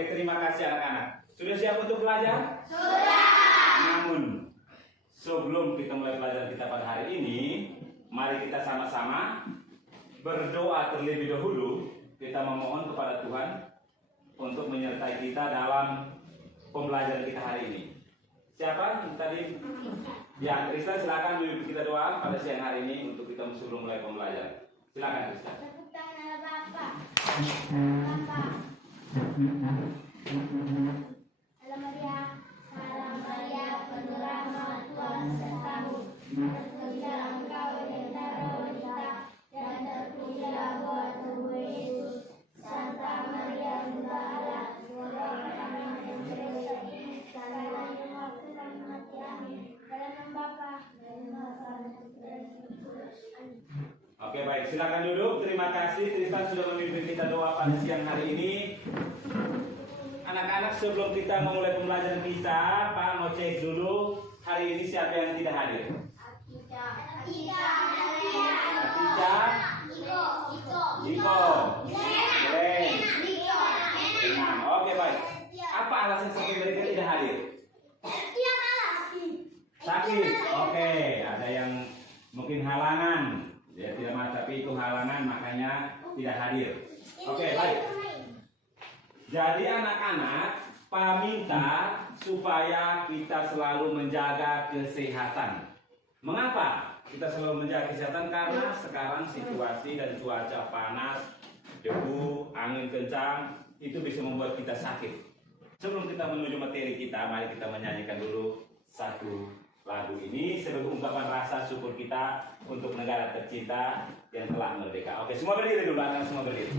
Oke, terima kasih anak-anak. Sudah siap untuk belajar? Sudah. Namun, sebelum kita mulai pelajaran kita pada hari ini, mari kita sama-sama berdoa terlebih dahulu. Kita memohon kepada Tuhan untuk menyertai kita dalam pembelajaran kita hari ini. Siapa tadi? Ya, Krista, silakan kita doa pada siang hari ini untuk kita sebelum mulai pembelajaran. Silakan Krista. Tepuk tangan Bapak. Salam Maria, penuh rahmat, Tuhan sertamu. Terpujilah engkau di antara wanita, dan terpujilah buah tubuh Yesus. Santa Maria, Bunda Allah, doakan kami yang berdosa ini, sekarang dan waktu kami mati. Amin. Dalam nama Bapa dan Putra dan Roh Kudus. Amin. Oke, baik, silakan duduk. Terima kasih Tristan sudah memimpin kita doa pada siang hari ini. Anak-anak, sebelum kita memulai pembelajaran kita, Pak mau cek dulu hari ini siapa yang tidak hadir. Iko, Glenn, Imam. Oke, baik. Apa alasan sampai mereka tidak hadir? Sakit. Oke, ada yang mungkin halangan. Ya, tidak maaf, tapi itu halangan makanya tidak hadir. Oke, baik. Jadi anak-anak, Pak minta supaya kita selalu menjaga kesehatan. Mengapa kita selalu menjaga kesehatan? Karena sekarang situasi dan cuaca panas, debu, angin kencang, itu bisa membuat kita sakit. Sebelum kita menuju materi kita, mari kita menyanyikan dulu satu lagu ini sebagai ungkapan rasa syukur kita untuk negara tercinta yang telah merdeka. Oke, semua berdiri dulu, anak semua berdiri.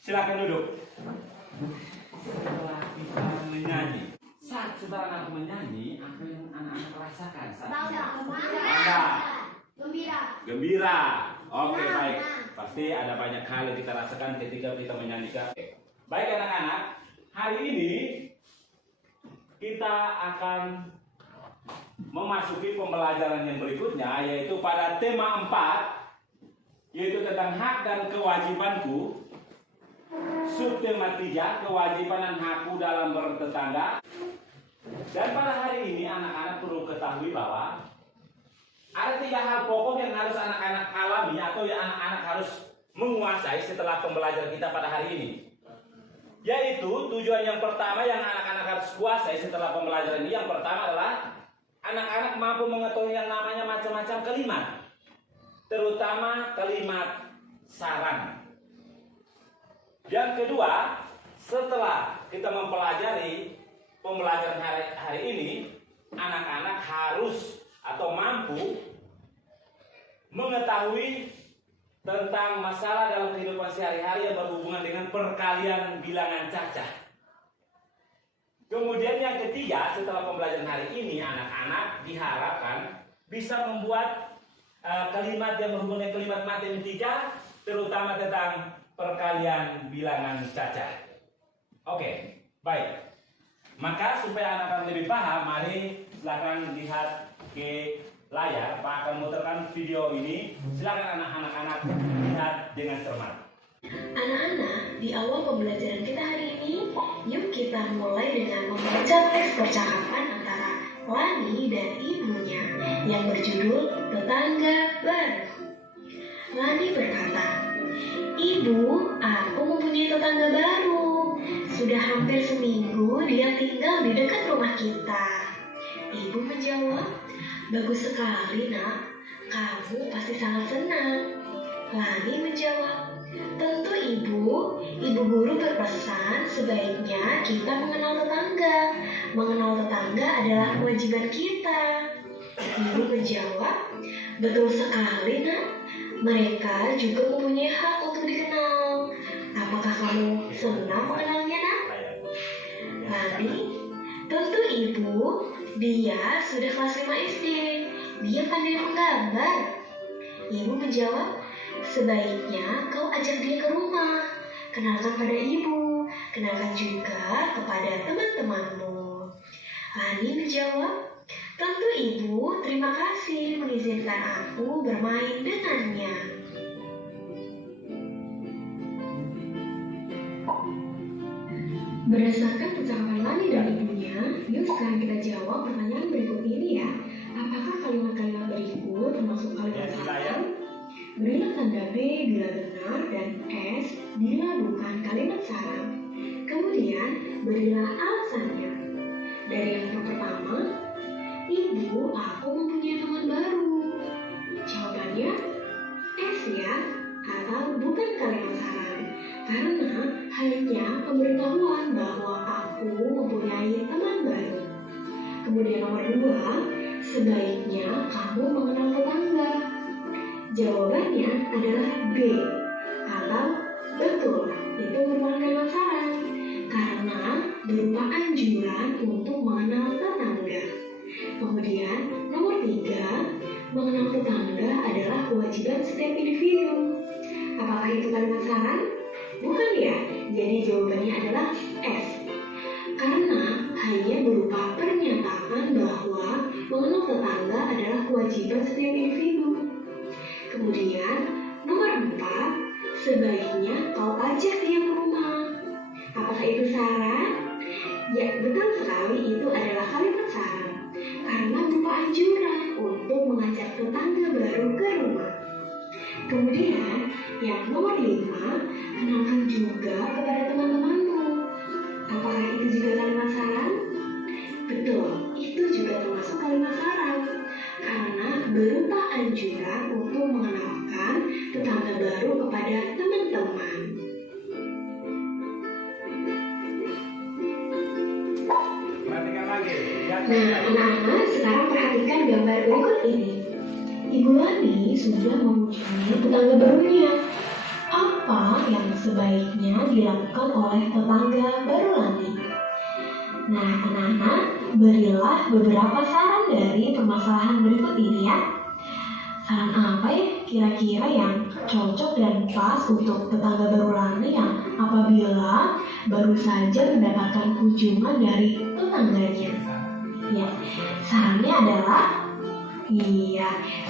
Silakan duduk. Setelah kita menyanyi, saat setelah anak menyanyi, apa yang anak-anak rasakan saat Bangga. Gembira. Oke, baik. Pasti ada banyak hal yang kita rasakan ketika kita menyanyikan. Baik anak-anak, hari ini kita akan memasuki pembelajaran yang berikutnya, yaitu pada tema 4, yaitu tentang hak dan kewajibanku. Subtema 3, kewajiban dan hakku dalam bertetangga. Dan pada hari ini anak-anak perlu ketahui bahwa ada 3 hal pokok yang harus anak-anak alami atau yang anak-anak harus menguasai setelah pembelajaran kita pada hari ini. Yaitu tujuan yang pertama yang anak-anak harus kuasai setelah pembelajaran ini. Yang pertama adalah anak-anak mampu mengetahui yang namanya macam-macam kalimat, terutama kalimat saran. Yang kedua, setelah kita mempelajari pembelajaran hari ini, anak-anak harus atau mampu mengetahui tentang masalah dalam kehidupan sehari-hari yang berhubungan dengan perkalian bilangan cacah. Kemudian yang ketiga, setelah pembelajaran hari ini, anak-anak diharapkan bisa membuat kalimat yang berhubungan dengan kalimat matematika, terutama tentang perkalian bilangan cacah. Oke, baik. Maka supaya anak-anak lebih paham, mari silakan lihat ke layar. Pak akan memutarkan video ini. Silakan anak-anak lihat dengan cermat. Anak-anak, di awal pembelajaran kita hari ini, yuk kita mulai dengan membaca teks percakapan antara Lani dan ibunya yang berjudul Tetangga Baru. Lani berkata, "Ibu, aku mempunyai tetangga baru. Sudah hampir seminggu dia tinggal di dekat rumah kita." Ibu menjawab, "Bagus sekali, Nak. Kamu pasti sangat senang." Lani menjawab, "Tentu Ibu guru berpesan sebaiknya kita mengenal tetangga. Mengenal tetangga adalah kewajiban kita." Ibu menjawab, "Betul sekali, Nak. Mereka juga mempunyai hak untuk dikenal. Apakah kamu senang mengenalnya, Nak?" Lani, "Tentu Ibu, dia sudah kelas 5 SD. Dia pandai menggambar." Ibu menjawab, "Sebaiknya kau ajak dia ke rumah. Kenalkan pada ibu, kenalkan juga kepada teman-temanmu." Lani menjawab, "Tentu Ibu, terima kasih mengizinkan aku bermain dengannya." Berdasarkan percakapan Lani dan ibunya, yuk sekarang kita jawab pertanyaan berikut ini ya. Apakah kalimat-kalimat berikut termasuk kalimat saran? Berilah tanda B bila benar dan S bila bukan kalimat saran. Kemudian berilah alasannya. Dari yang pertama, "Ibu, aku mempunyai teman baru." Jawabannya S ya, atau bukan kalimat saran, karena hanya pemberitahuan bahwa aku mempunyai teman baru. Kemudian nomor 2, sebaiknya kamu mengenal tetangga. Jawabannya adalah B, atau betul, itu merupakan kalimat saran, karena berupa anjuran untuk mengenal tetangga. Kemudian nomor 3, mengenal tetangga adalah kewajiban setiap individu. Apakah itu kalimat saran? Bukan ya, jadi jawabannya adalah S. Karena hanya berupa pernyataan bahwa mengenal tetangga adalah kewajiban setiap individu. Kemudian nomor 4, sebaiknya kau ajak dia ke rumah. Apakah itu saran? Ya, betul sekali, itu adalah kalimat saran, karena berupa anjuran untuk mengajak tetangga baru ke rumah. Kemudian yang nomor 5, kenalkan juga kepada teman-temanmu. Apakah itu juga kalimat saran? Betul, itu juga termasuk kalimat saran, karena berupa anjuran untuk mengenalkan tetangga baru kepada teman-teman. Perhatikan lagi. Nah, anak-anak, sekarang perhatikan gambar berikut ini. Ibu Lani sudah mengunjungi tetangga barunya. Apa yang sebaiknya dilakukan oleh tetangga baru Lani? Nah, anak-anak, berilah beberapa saran dari permasalahan berikut ini ya. Saran apa ya kira-kira yang cocok dan pas untuk tetangga baru Lani yang apabila baru saja mendapatkan kunjungan dari tetangganya? Ya, sarannya adalah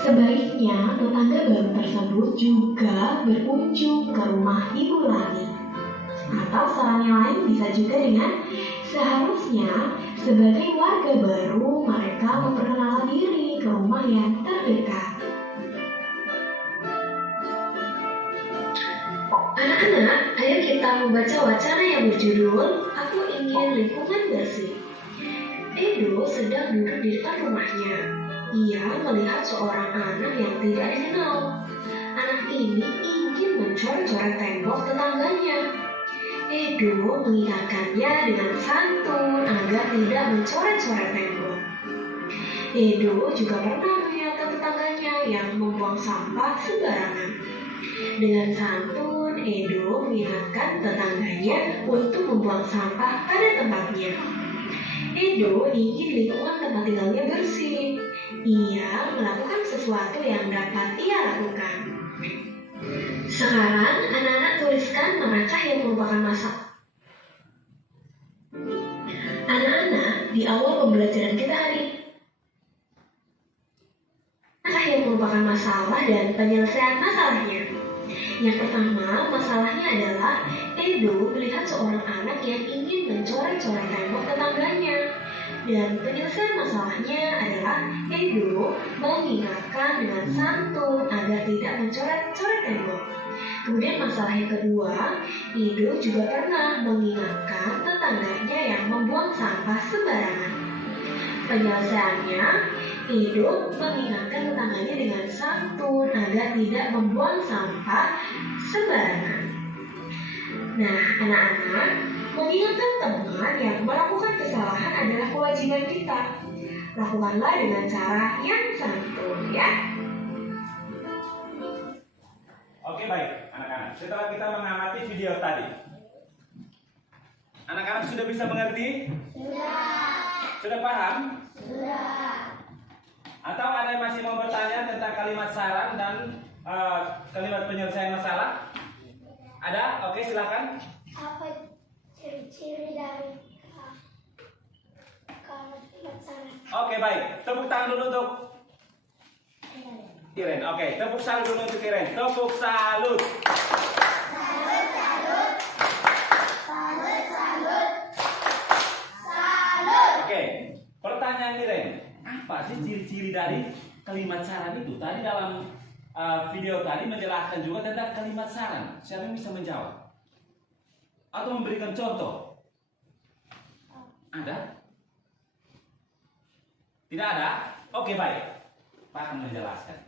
sebaiknya tetangga baru tersebut juga berkunjung ke rumah Ibu Lani. Atau saran yang lain bisa juga dengan seharusnya sebagai warga baru mereka memperkenalkan diri ke rumah yang terdekat. Anak-anak, ayo kita membaca wacana yang berjudul "Aku Ingin Lingkungan Bersih". Edo sedang duduk di depan rumahnya. Ia melihat seorang anak yang tidak dikenal. Anak ini ingin mencoret-coret tembok tetangganya. Edo mengingatkannya dengan santun agar tidak mencoret-coret tembok. Edo juga pernah mengingatkan tetangganya yang membuang sampah sembarangan. Dengan santun, Edo mengingatkan tetangganya untuk membuang sampah pada tempatnya. Edo ingin lingkungan tempat tinggalnya bersih. Ia melakukan sesuatu yang dapat ia lakukan. Sekarang, anak-anak tuliskan nama Cah yang merupakan masalah. Anak-anak, di awal pembelajaran kita hari ini, Cah yang merupakan masalah dan penyelesaian masalahnya. Yang pertama, masalahnya adalah Edo melihat seorang anak yang ingin mencoret-coret tembok tetangganya. Dan penyelesaian masalahnya adalah Edo mengingatkan dengan santun agar tidak mencoret-coret tembok. Kemudian masalah yang kedua, Edo juga pernah mengingatkan tetangganya yang membuang sampah sembarangan. Penyelesaiannya, Edo mengingatkan tetangganya dengan santun agar tidak membuang sampah sembarangan. Nah, anak-anak, mengingatkan teman yang melakukan kesalahan adalah kewajiban kita. Lakukanlah dengan cara yang santun, ya. Oke, baik anak-anak. Setelah kita mengamati video tadi, anak-anak sudah bisa mengerti? Sudah paham? Atau ada yang masih mau bertanya tentang kalimat saran dan kalimat penyelesaian masalah? Ada? Oke, silakan. Apa ciri-ciri dari kalimat saran? Oke, baik. Tepuk tangan dulu untuk Iren. Oke, tepuk salut dulu untuk Iren. Tepuk salut. Salut, salut. Salut, salut. Salut. Oke, pertanyaan Iren. Apa sih ciri-ciri dari kalimat saran itu? Tadi dalam video tadi menjelaskan juga tentang kalimat saran. Siapa yang bisa menjawab? Atau memberikan contoh? Ada? Tidak ada? Oke, baik. Pak akan menjelaskan.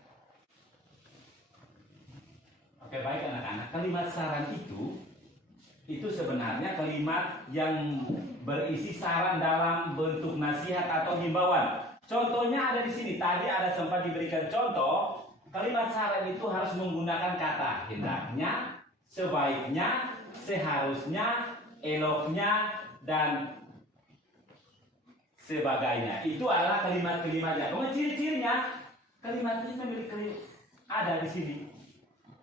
Oke, baik anak-anak. Kalimat saran itu sebenarnya kalimat yang berisi saran dalam bentuk nasihat atau himbauan. Contohnya ada di sini. Tadi ada sempat diberikan contoh. Kalimat saran itu harus menggunakan kata hendaknya, sebaiknya, seharusnya, eloknya, dan sebagainya. Itu adalah kalimat-kalimatnya. Kemudian ciri-cirinya, kalimat ini memiliki ada di sini.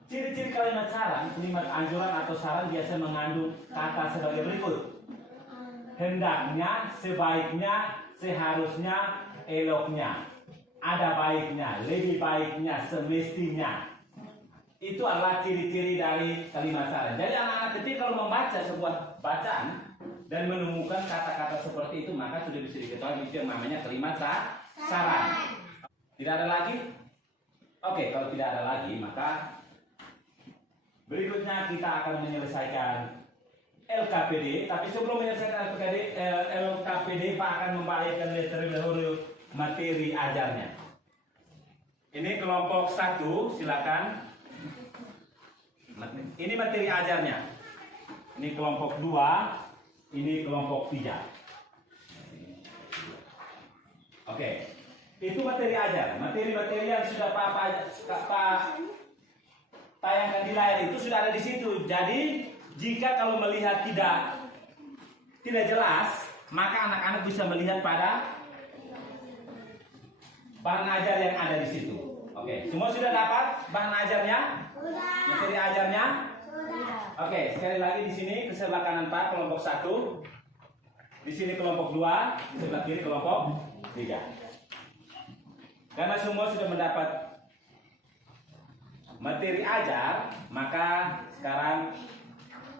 Ciri-ciri kalimat saran, kalimat anjuran atau saran biasa mengandung kata sebagai berikut. Hendaknya, sebaiknya, seharusnya, eloknya. Ada baiknya, lebih baiknya, semestinya. Itu adalah ciri-ciri dari kalimat saran. Jadi anak-anak kecil kalau membaca sebuah bacaan dan menemukan kata-kata seperti itu, maka sudah bisa diketahui itu yang namanya kalimat saran. Tidak ada lagi? Oke, kalau tidak ada lagi, maka berikutnya kita akan menyelesaikan LKPD. Tapi sebelum menyelesaikan LKPD, Pak akan membacakan terlebih dahulu materi ajarnya. Ini kelompok 1, silakan. Ini materi ajarnya. Ini kelompok 2, ini kelompok 3. Oke. Itu materi ajar. Materi-materi yang sudah Pak tayangkan di layar itu sudah ada di situ. Jadi, jika kalau melihat tidak jelas, maka anak-anak bisa melihat pada bahan ajar yang ada di situ. Oke, semua sudah dapat bahan ajarnya? Sudah. Materi ajarnya? Sudah. Oke, sekali lagi di sini ke sebelah kanan Pak kelompok 1. Di sini kelompok 2, di sebelah kiri kelompok 3. Karena semua sudah mendapat materi ajar, maka sekarang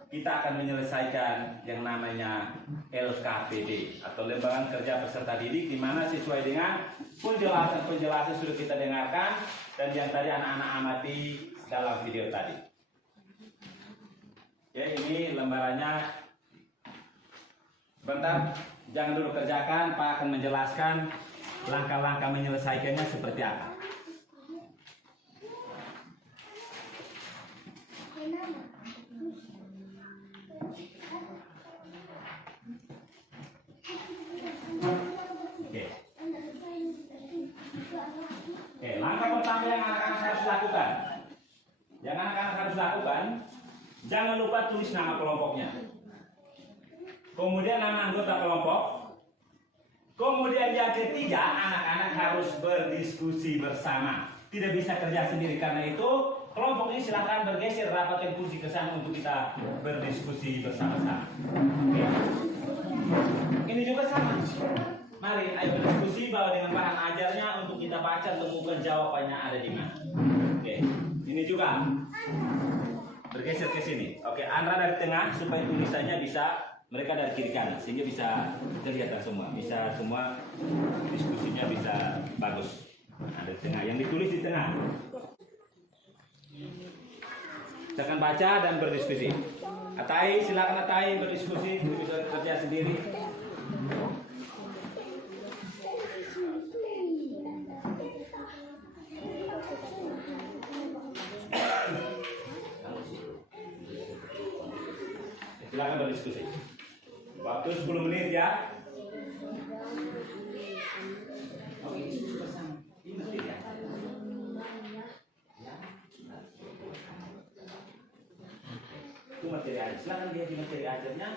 kita akan menyelesaikan yang namanya LKPD atau lembaran kerja peserta didik, di mana sesuai dengan penjelasan sudah kita dengarkan dan yang tadi anak-anak amati dalam video tadi. Ya, ini lembarannya. Bentar, jangan dulu kerjakan, Pak akan menjelaskan langkah-langkah menyelesaikannya seperti apa. pertama yang anak-anak harus lakukan. Yang anak-anak harus lakukan, jangan lupa tulis nama kelompoknya. Kemudian nama anggota kelompok. Kemudian yang ketiga, anak-anak harus berdiskusi bersama. Tidak bisa kerja sendiri, karena itu kelompok ini silahkan bergeser, rapatkan kursi ke sana untuk kita berdiskusi bersama-sama. Oke. Ini juga sama. Mari, ayo berdiskusi bahwa dengan bahan ajarnya untuk kita baca, temukan jawabannya ada di mana. Oke. Ini juga bergeser ke sini. Oke, Andra dari tengah supaya tulisannya bisa mereka dari kiri kanan sehingga bisa kelihatan semua. Bisa semua diskusinya bisa bagus. Nah, dari tengah. Yang ditulis di tengah. Kita akan baca dan berdiskusi. Atai, silakan Atai berdiskusi, bisa kerja sendiri. Silakan berdiskusi. Waktu 10 menit ya. Oke, diskusi bersama. Ini mesti ya. Itu materi ajar. Silakan lihat di materi ajarnya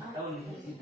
atau di sini.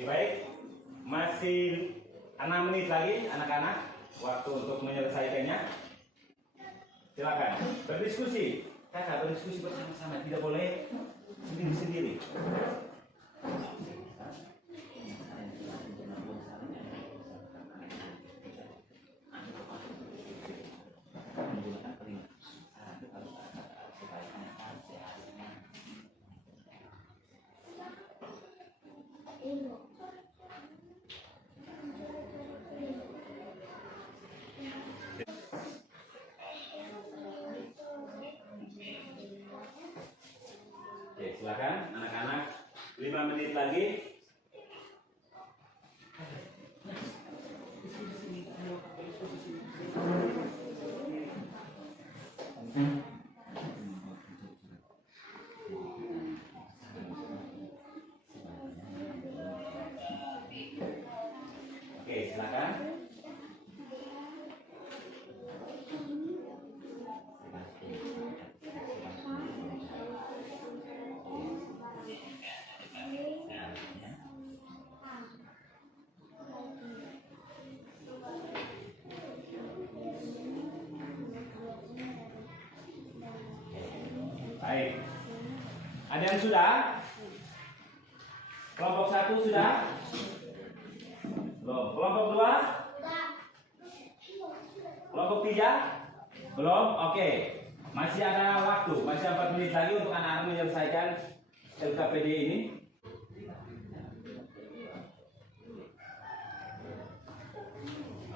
Oke, baik, masih 6 menit lagi anak-anak waktu untuk menyelesaikannya. Silakan berdiskusi. Kakak berdiskusi bersama-sama, tidak boleh sendiri-sendiri. Oke, silakan anak-anak 5 menit lagi. Ada yang sudah? Kelompok 1 sudah? Belum. Kelompok 2? Kelompok 3? Belum? Oke. Masih ada waktu, masih 4 menit lagi untuk anak-anak menyelesaikan LKPD ini.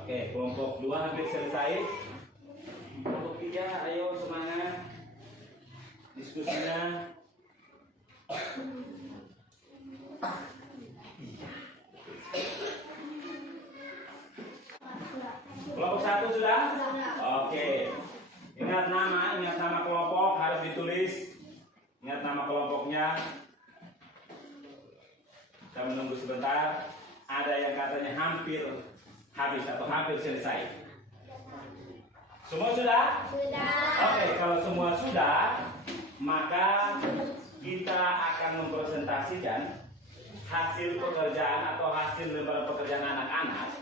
Oke, kelompok 2 hampir selesai. Kelompok 3, ayo semangat diskusinya. Kelompok 1 sudah? Oke. Ingat nama kelompok harus ditulis. Ingat nama kelompoknya. Kita menunggu sebentar. Ada yang katanya hampir habis atau hampir selesai. Semua sudah? Sudah. Oke, kalau semua sudah, maka kita akan mempresentasikan hasil pekerjaan atau hasil lembaran pekerjaan anak-anak.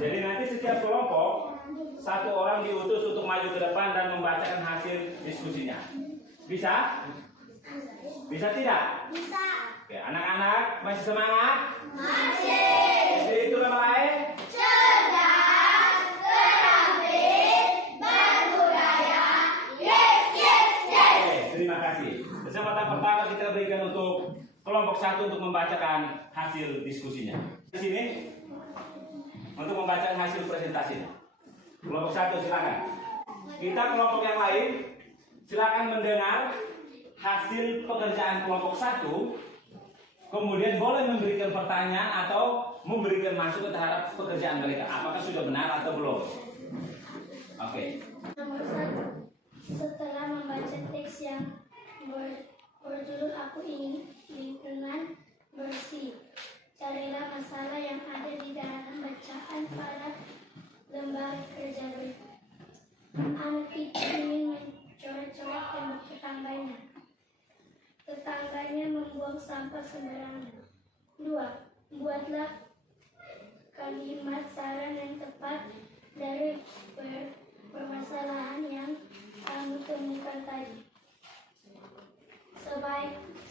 Jadi nanti setiap kelompok 1 orang diutus untuk maju ke depan dan membacakan hasil diskusinya. Bisa? Bisa tidak? Bisa. Oke, anak-anak masih semangat? Masih. Jadi itu nama lain? Cerdas, kreatif, berbudaya. Yes, yes, yes. Oke, terima kasih. Kesempatan pertama kita berikan untuk kelompok 1 untuk membacakan hasil diskusinya. Di sini untuk membacakan hasil presentasinya. Kelompok 1 silakan. Kita kelompok yang lain silakan mendengar hasil pekerjaan kelompok 1. Kemudian boleh memberikan pertanyaan atau memberikan masukan terhadap pekerjaan mereka. Apakah sudah benar atau belum? Oke. Nomor 1. Setelah membaca teks yang berjudul Aku Ingin Lingkungan Bersih, carilah masalah yang ada di dalam bacaan pada lembar kerja berikut. Anak itu ingin mencoret-coret tembok tetangganya. Tetangganya membuang sampah sembarangan. 2. Buatlah kalimat saran yang tepat dari permasalahan yang kamu temukan tadi.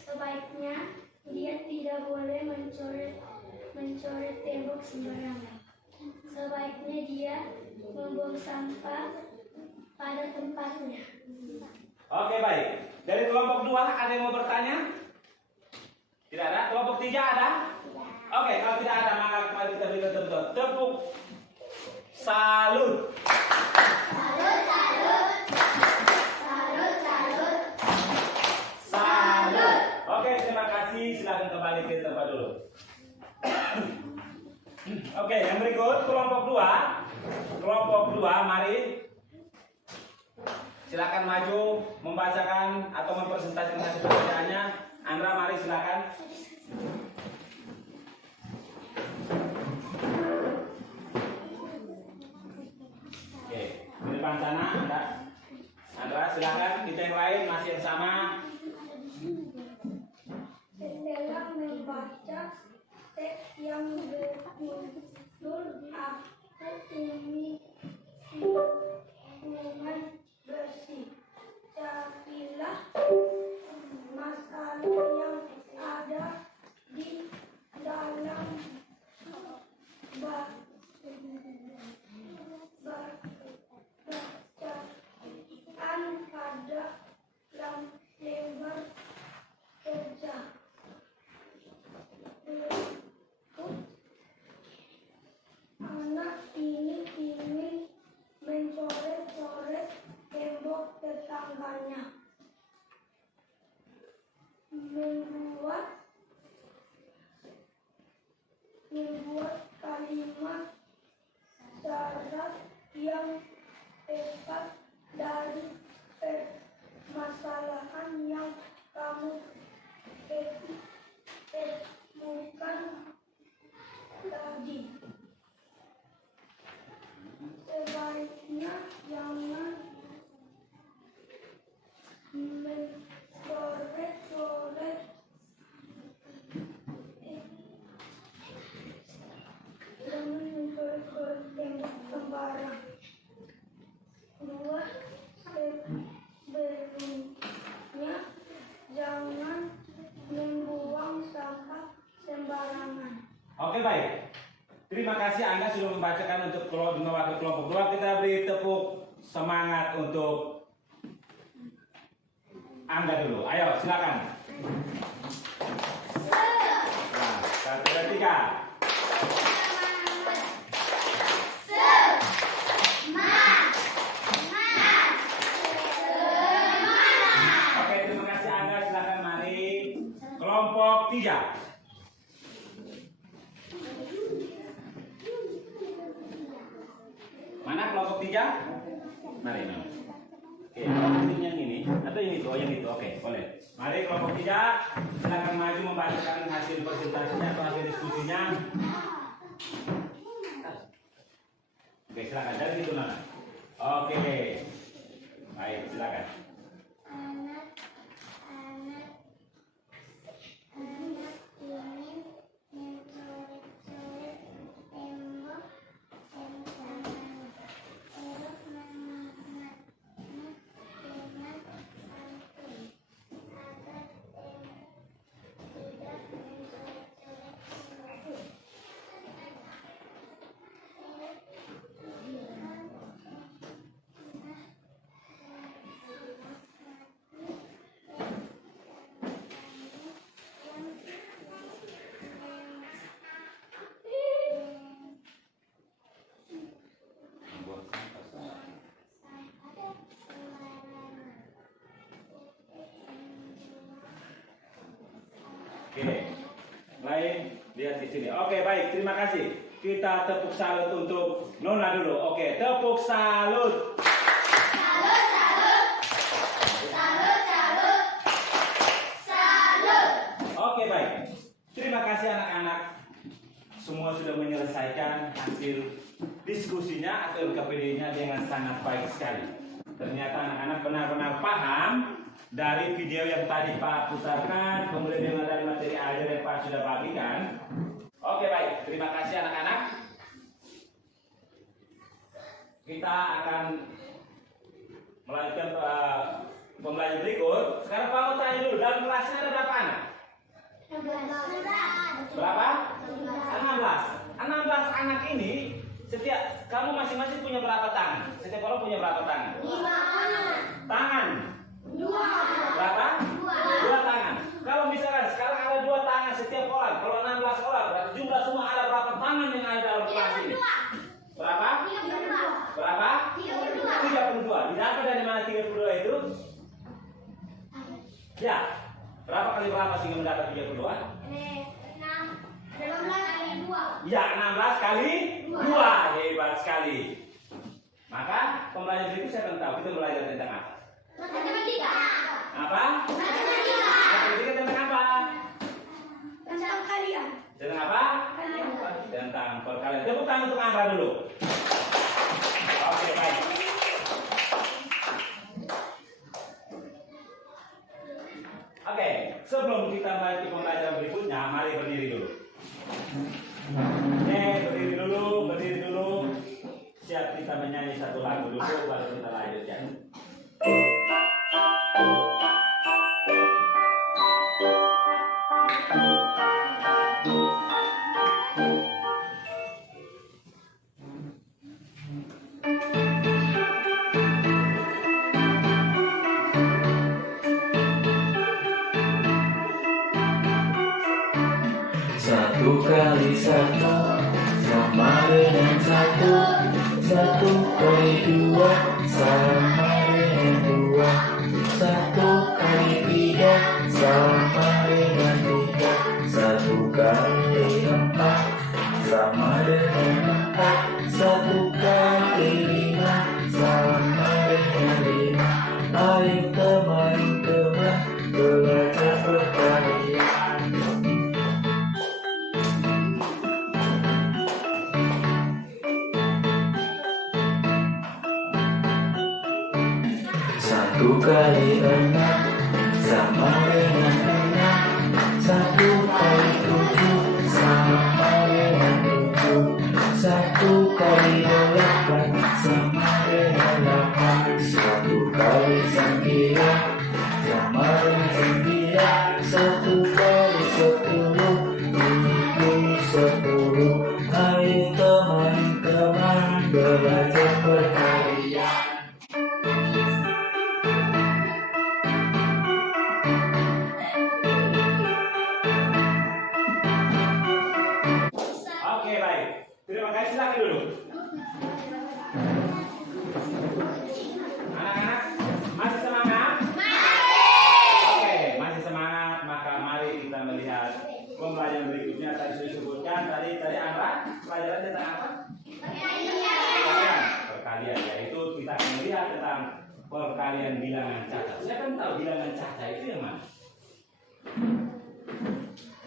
Sebaiknya dia tidak boleh mencoret tembok sembarangan. Sebaiknya dia membuang sampah pada tempatnya. Oke, baik. Dari kelompok 2 ada yang mau bertanya? Tidak ada. Kelompok 3 ada? Oke, kalau tidak ada maka mari kita berikan tepuk salut. Salut, salut. Salut, salut. Salut. Oke, terima kasih. Silakan kembali ke tempat dulu. Oke, yang berikut kelompok 2. Kelompok 2, mari. Silakan maju membacakan atau mempresentasikan hasil pekerjaannya. Andra, mari silakan. Oke, di depan sana Andra. Andra, silakan. Kita yang lain masih yang sama. Dalam membaca teks yang berjudul Aku Ingin Lingkungan Bersih, carilah masalah yang ada di dalam bacaan pada lembar kerja. Anak ini ingin mencoret-coret tembok tetangganya. Membuat kalimat syarat yang tepat dari permasalahan yang kamu temukan tadi. Sebaiknya jangan mencoret-coret tembok sembarang. 2. Sebelumnya jangan Oke, baik. Terima kasih Anda sudah membacakan untuk mewakili kelompok 2. Kita beri tepuk semangat untuk Anda dulu. Ayo, silakan. Nah, 1, 2, 3. Oke, terima kasih Anda. Silakan mari kelompok 3. Mana kelompok 3? Mari. Oke, yang ini atau yang itu? Oh, yang itu. Oke, boleh. Mari kelompok 3, silakan maju membacakan hasil presentasinya atau hasil diskusinya. Oke, silakan dari situ Nana. Oke. Baik, silakan. Oke, lain lihat di sini. Oke, baik, terima kasih. Kita tepuk salut untuk Nona dulu. Oke, tepuk salut. Salut, salut. Salut, salut. Salut. Oke, baik. Terima kasih anak-anak. Semua sudah menyelesaikan hasil diskusinya atau LKPD-nya dengan sangat baik sekali. Ternyata anak-anak benar-benar paham dari video yang tadi Pak putarkan, kemudian dengan dari materi ajar yang Pak sudah bagikan. Oke, baik, terima kasih anak-anak. Kita akan melanjutkan pembelajaran berikut. Sekarang Pak mau tanya dulu, dalam kelasnya ada berapa anak? Berapa? 16. 16 anak ini, setiap kamu masing-masing punya berapa tangan? Setiap orang punya berapa tangan? 5 Tangan. 2 Berapa? 2 tangan. Kalau misalkan sekarang ada 2 tangan setiap orang, kalau 16 orang, berarti jumlah semua ada berapa tangan yang ada dalam kelas ini? Berapa? 32 Berapa? 32. Didapat dari mana 32 itu? Ya. Berapa kali berapa sehingga mendapat 32? 16 kali 2. Ya, 16 kali 2. Hebat sekali. Maka pembelajaran itu saya akan tahu kita belajar tentang apa? Matematika. Apa? Matematika. Matematika tentang apa? Tentang kalian. Tentang apa? Tentang perkalian. Tepuk tangan untuk Amra dulu. Oke, baik. Oke, sebelum kita mulai ke pembelajaran berikutnya, mari berdiri dulu. Oke, berdiri dulu. Siap kita menyanyi satu lagu dulu, baru kita lanjut ya. Satu kali satu sama dengan satu. Satu kali dua sama dengan dua. Satu kali tiga sama dengan tiga. Satu kali empat sama dengan empat. Satu kali lima sama dengan lima. Ayo teman-teman belajar perkalian. Satu kali enam sama dengan enam. Satu kali tujuh sama dengan tujuh. Satu kali delapan sama dengan delapan. Satu kali sembilan sama dengan sembilan. Satu kali 10 itu 10. laki dulu. Anak-anak, masih semangat? Oke, masih semangat. Maka mari kita melihat pembelajaran berikutnya. Tadi sudah disebutkan, tadi Andra, pelajaran tentang apa? Perkalian, yaitu kita akan melihat tentang perkalian bilangan cacat. Saya kan tahu bilangan cacat itu yang mana?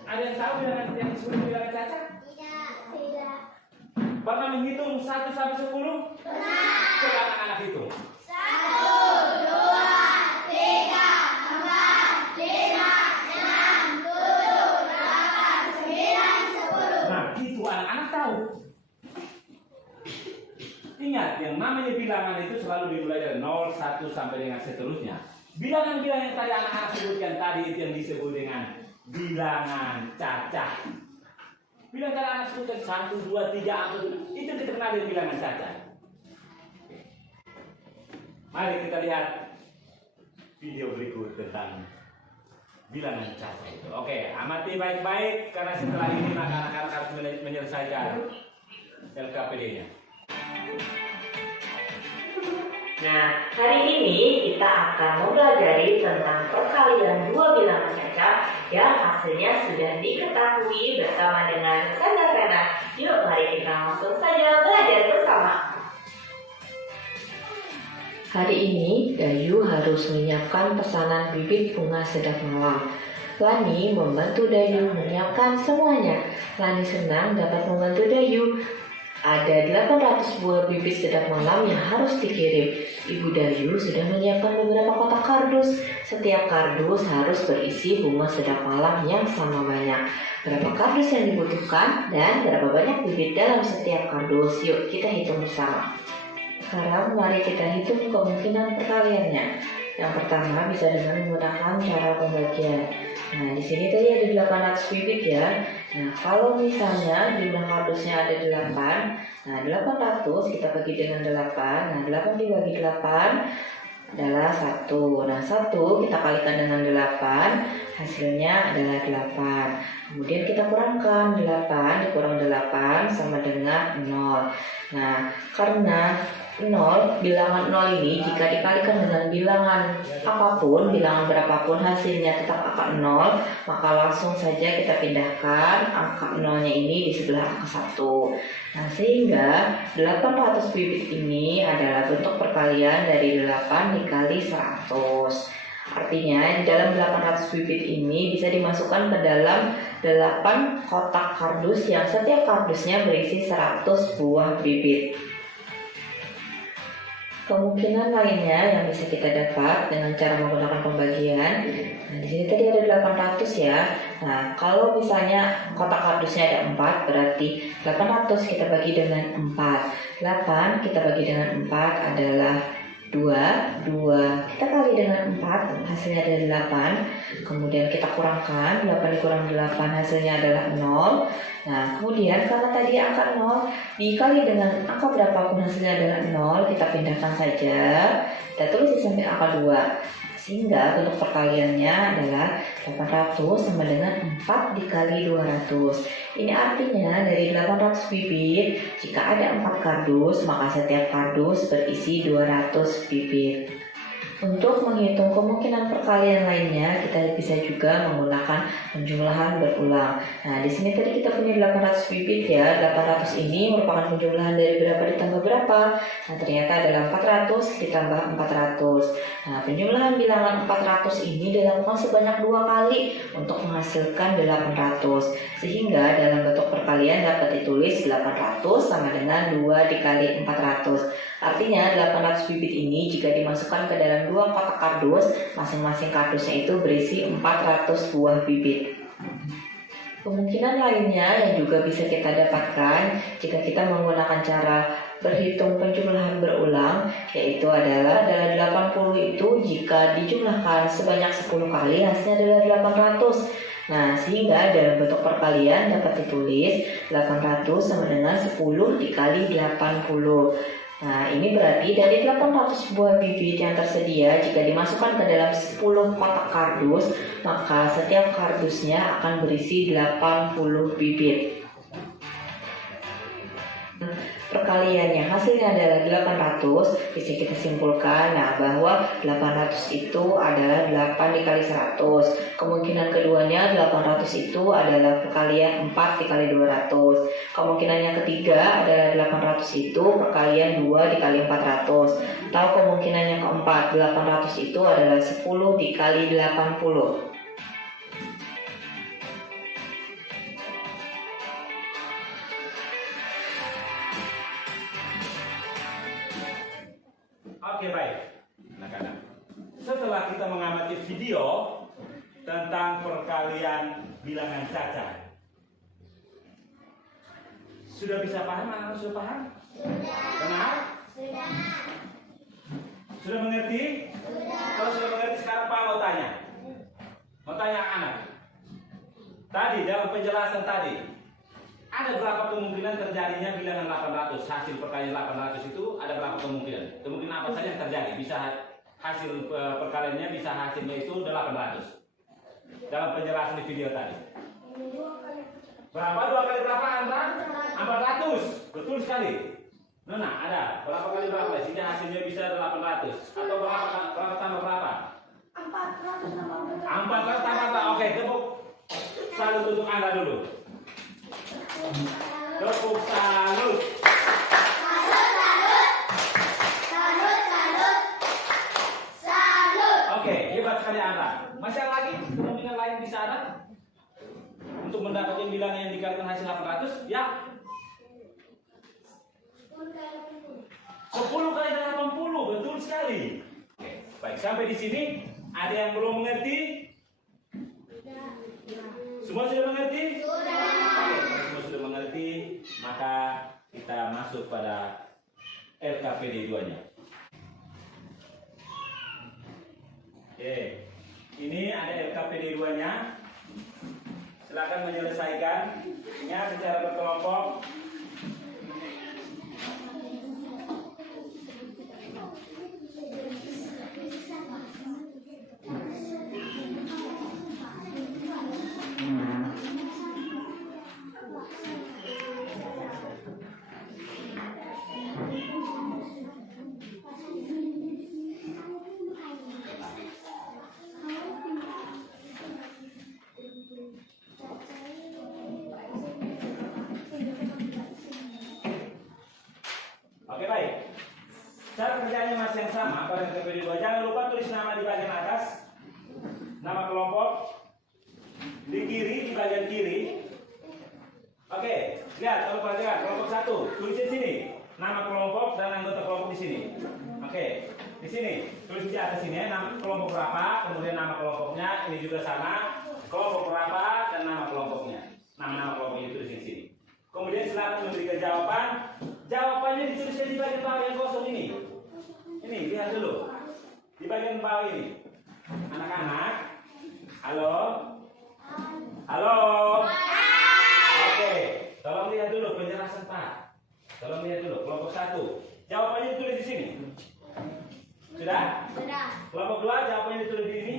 Ada yang tahu bilangan yang disebut bilangan cacat? Tidak. Pernah menghitung 1 sampai 10? Coba anak-anak hitung. 1, 2, 3, 4, 5, 6, 7, 8, 9, 10. Nah, itu anak-anak tahu. Ingat, yang namanya bilangan itu selalu dimulai dari 0, 1 sampai dengan seterusnya. Bilangan-bilangan yang tadi anak-anak sebutkan tadi itu yang disebut dengan bilangan cacat. Bilangan tadi anak sebutkan 1, 2, 3, 4, itu dikenal dengan bilangan cacat. Mari kita lihat video berikut tentang bilangan cacat itu. Oke, amati baik-baik karena setelah ini maka anak-anak harus menyelesaikan LKPD-nya. Nah, hari ini kita akan mempelajari tentang perkalian dua bilangan cacat yang hasilnya sudah diketahui bersama dengan Ustazah Fena. Yuk, mari kita langsung saja belajar bersama. Hari ini, Dayu harus menyiapkan pesanan bibit bunga sedap malam. Lani membantu Dayu menyiapkan semuanya. Lani senang dapat membantu Dayu. Ada 800 buah bibit sedap malam yang harus dikirim. Ibu Dayu sudah menyiapkan beberapa kotak kardus. Setiap kardus harus berisi bunga sedap malam yang sama banyak. Berapa kardus yang dibutuhkan dan berapa banyak bibit dalam setiap kardus? Yuk kita hitung bersama. Sekarang mari kita hitung kemungkinan perkaliannya. Yang pertama bisa dengan menggunakan cara pembagian. Nah, di sini tadi ada 800 bibit ya. Nah, kalau misalnya jumlah kardusnya ada 8, nah 800 kita bagi dengan 8. Nah, 8 dibagi 8 adalah 1. Nah, 1 kita kalikan dengan 8, hasilnya adalah 8. Kemudian kita kurangkan 8 dikurang 8 sama dengan 0. Nah, karena 0, bilangan 0 ini jika dikalikan dengan bilangan apapun, bilangan berapapun hasilnya tetap angka 0, maka langsung saja kita pindahkan angka 0-nya ini di sebelah angka 1. Nah, sehingga 800 bibit ini adalah bentuk perkalian dari 8 dikali 100. Artinya di dalam 800 bibit ini bisa dimasukkan ke dalam 8 kotak kardus yang setiap kardusnya berisi 100 buah bibit. Kemungkinan lainnya yang bisa kita dapat dengan cara menggunakan pembagian. Nah, di sini tadi ada 800 ya. Nah, kalau misalnya kotak kardusnya ada 4, berarti 800 kita bagi dengan 4. 8 kita bagi dengan 4 adalah 2 kita kali dengan 4 hasilnya adalah 8. Kemudian kita kurangkan 8 dikurang 8 hasilnya adalah 0. Nah, kemudian karena tadi angka 0 dikali dengan angka berapapun hasilnya adalah 0, kita pindahkan saja, kita tulis di samping angka 2. Sehingga bentuk perkaliannya adalah 800 sama dengan 4 dikali 200. Ini artinya dari 800 bibit, jika ada 4 kardus, maka setiap kardus berisi 200 bibit. Untuk menghitung kemungkinan perkalian lainnya, kita bisa juga menggunakan penjumlahan berulang. Nah, di sini tadi kita punya 800 bibit ya. 800 ini merupakan penjumlahan dari berapa ditambah berapa. Nah, ternyata adalah 400 ditambah 400. Nah, penjumlahan bilangan 400 ini dilakukan sebanyak 2 kali untuk menghasilkan 800. Sehingga dalam bentuk perkalian dapat ditulis 800 sama dengan 2 dikali 400. Artinya 800 bibit ini jika dimasukkan ke dalam 2 kotak kardus, masing-masing kardusnya itu berisi 400 buah bibit. Kemungkinan lainnya yang juga bisa kita dapatkan jika kita menggunakan cara berhitung penjumlahan berulang, yaitu adalah 80 itu jika dijumlahkan sebanyak 10 kali hasilnya adalah 800. Nah, sehingga dalam bentuk perkalian dapat ditulis 800 sama dengan 10 dikali 80. Nah, ini berarti dari 800 buah bibit yang tersedia, jika dimasukkan ke dalam 10 kotak kardus, maka setiap kardusnya akan berisi 80 bibit. perkaliannya hasilnya adalah 800, bisa kita simpulkan bahwa 800 itu adalah 8 dikali 100. Kemungkinan keduanya 800 itu adalah perkalian 4 dikali 200. Kemungkinan yang ketiga adalah 800 itu perkalian 2 dikali 400. Atau kemungkinan yang keempat, 800 itu adalah 10 dikali 80. Oke, baik. Anak-anak, setelah kita mengamati video tentang perkalian bilangan cacat, sudah bisa paham? Anak-anak sudah paham? Benar? Sudah mengerti? Kalau sudah mengerti, sekarang Pak mau tanya. Mau tanya anak. Tadi dalam penjelasan tadi, ada berapa kemungkinan terjadinya bilangan 800? Hasil perkalian 800 itu ada berapa kemungkinan? Kemungkinan apa saja yang terjadi? Bisa hasil perkaliannya, bisa hasilnya itu 800. Dalam penjelasan di video tadi. Berapa? 2 kali berapa, Andra? 400. Betul sekali. Nona, ada berapa kali berapa? Sehingga hasilnya bisa 800. Atau berapa tambah berapa? 400 tambah berapa? Oke, tepuk salut untuk Anda dulu. Tepuk salut. Oke, hebat sekali Anda. Masih ada lagi kemungkinan lain bisa ada untuk mendapatkan bilangan yang dikalikan hasil 800? Ya. 10 kali 80, betul sekali. Oke, baik, sampai di sini ada yang belum mengerti? Semua sudah mengerti? Sudah. Oke, kalau semua sudah mengerti, maka kita masuk pada LKPD 2-nya. Oke, ini ada LKPD 2-nya. Silakan menyelesaikannya secara berkelompok. Oke, baik. Cara kerjanya masih yang sama pada LKPD 2. Jangan lupa tulis nama di bagian atas, nama kelompok di kiri, di bagian kiri. Oke, lihat kalau perhatikan kelompok 1, tulis di sini nama kelompok dan anggota kelompok di sini. Oke, di sini tulis di atas sini ya, nama kelompok berapa, kemudian nama kelompoknya. Ini juga sama, kelompok berapa dan nama kelompoknya. Nama-nama kelompoknya ditulis di sini. Kemudian silakan memberikan jawaban. Jawabannya dituliskan di bagian bawah yang kosong ini. Ini, lihat dulu. Di bagian bawah ini. Anak-anak. Halo? Halo? Oke. Tolong lihat dulu penjelasan Pak. Tolong lihat dulu. Kelompok 1. Jawabannya ditulis di sini. Sudah? Sudah. Kelompok 2, jawabannya ditulis di sini.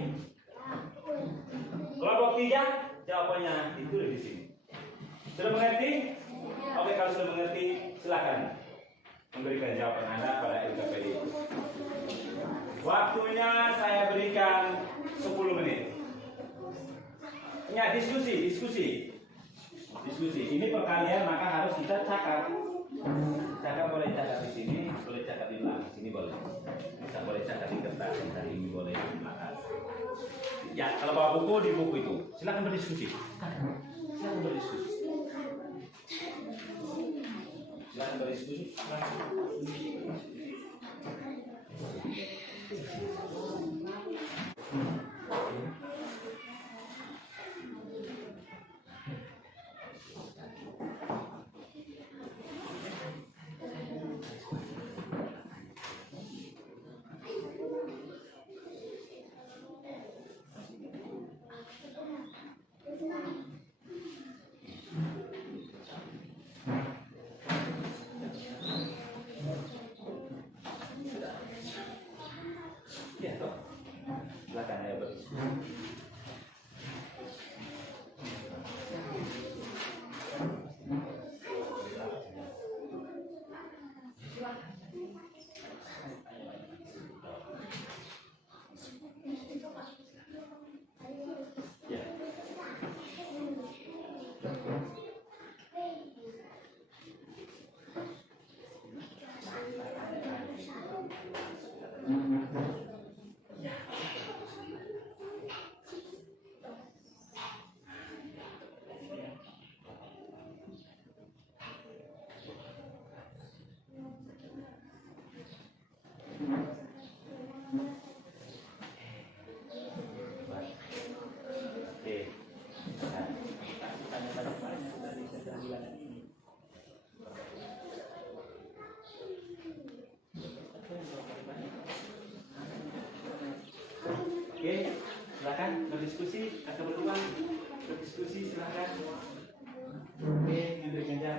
Kelompok 3, jawabannya ditulis di sini. Sudah mengerti? Oke, kalau sudah mengerti, silakan memberikan jawaban Anda pada LKPD. Waktunya saya berikan 10 menit. Ya, diskusi. Ini perkalian, maka harus kita catat. Catat boleh catat di sini, boleh catat di belakang sini boleh. Bisa boleh catat di kertas, dan ini boleh di belakang. Ya, kalau bawa buku di buku itu, silakan berdiskusi. Silakan berdiskusi.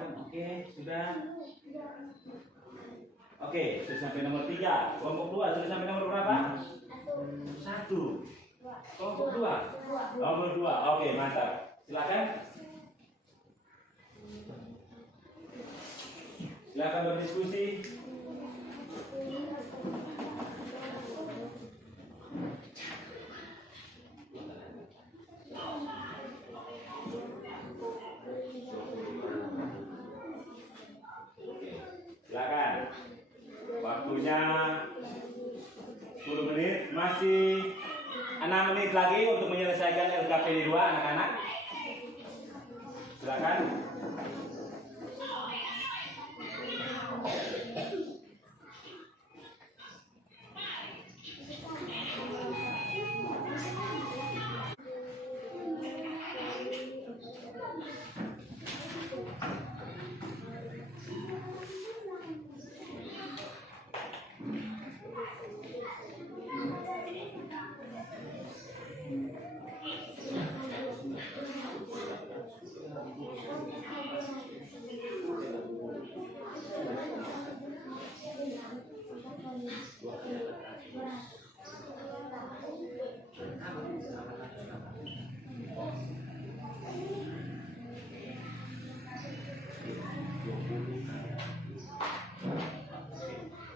Oke, sudah. Oke, sudah sampai nomor 3. Kelompok 2 sudah sampai nomor berapa? 1. Kelompok 2. Nomor 2. Oke, mantap. Silakan. Silakan berdiskusi. Silakan. Waktunya 10 menit, masih 6 menit lagi untuk menyelesaikan LKPD 2 anak-anak. Silakan.